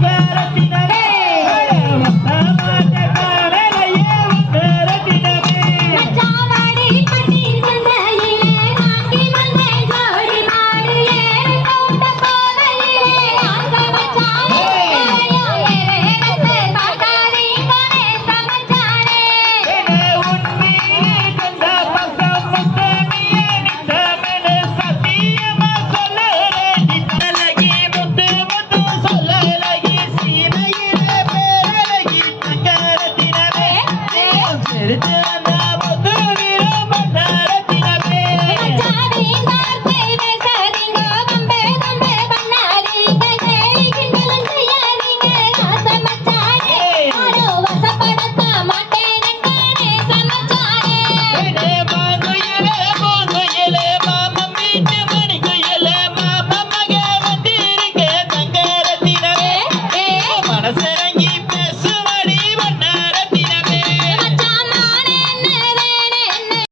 better be Yeah.